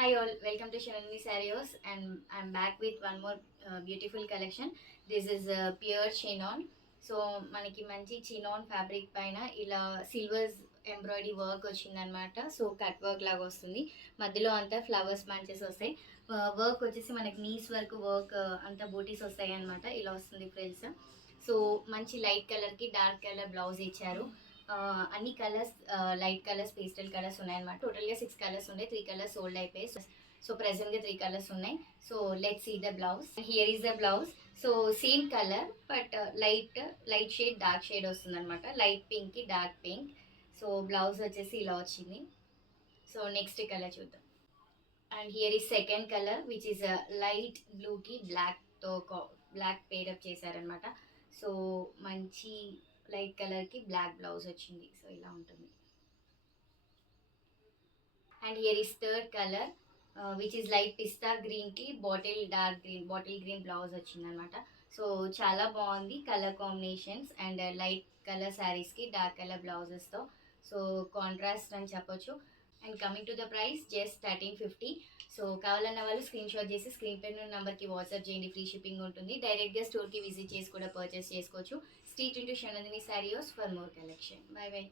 Hi all, welcome to Shanani Sarios and I'm back with one more beautiful collection. This is pure chinon. So మనకి మంచి chinon fabric పైన ఇలా silvers embroidery work వచ్చిందనమాట. So cut work లాగా వస్తుంది, మధ్యలో అంతా ఫ్లవర్స్ బంచెస్ వస్తాయి. వర్క్ వచ్చేసి మనకి నీస్ వర్క్ అంతా బూటీస్ వస్తాయి అనమాట. ఇలా వస్తుంది ఫ్రిల్స్. సో మంచి లైట్ కలర్కి డార్క్ కలర్ బ్లౌజ్ ఇచ్చారు. అన్ని colours light colours pastel colours ఉన్నాయన్నమాట. టోటల్గా 6 కలర్స్ ఉన్నాయి, 3 కలర్స్ సోల్డ్ అయిపోయాయి. సో ప్రెసెంట్గా 3 కలర్స్ ఉన్నాయి. So let's see the blouse. Here is the blouse. So same colour but light shade dark shade వస్తుంది అనమాట. లైట్ పింక్కి డార్క్ పింక్. సో బ్లౌజ్ వచ్చేసి ఇలా వచ్చింది. సో నెక్స్ట్ కలర్ చూద్దాం. And here is second colour which is light బ్లూకి బ్లాక్తో black pair చేశారనమాట. సో మంచి లైట్ కలర్కి బ్లాక్ బ్లౌజ్ వచ్చింది. సో ఇలా ఉంటుంది. And here is third colour which is light pista గ్రీన్కి బాటిల్ గ్రీన్ బ్లౌజ్ వచ్చింది అనమాట. సో చాలా బాగుంది colour combinations and light colour శారీస్కి డార్క్ కలర్ బ్లౌజెస్తో. సో కాంట్రాస్ట్ అని చెప్పొచ్చు. And coming to the price just 1350. So కావాలన్న వాళ్ళు స్క్రీన్ షాట్ చేసి స్క్రీన్ పైన నెంబర్కి వాట్సాప్ చేయండి, ఫ్రీ షిప్పింగ్ ఉంటుంది. డైరెక్ట్గా స్టోర్కి విజిట్ చేసి కూడా పర్చేస్ చేసుకోవచ్చు. స్ట్రీట్ ఇంటూ షనందిని saris for more collection. Bye by.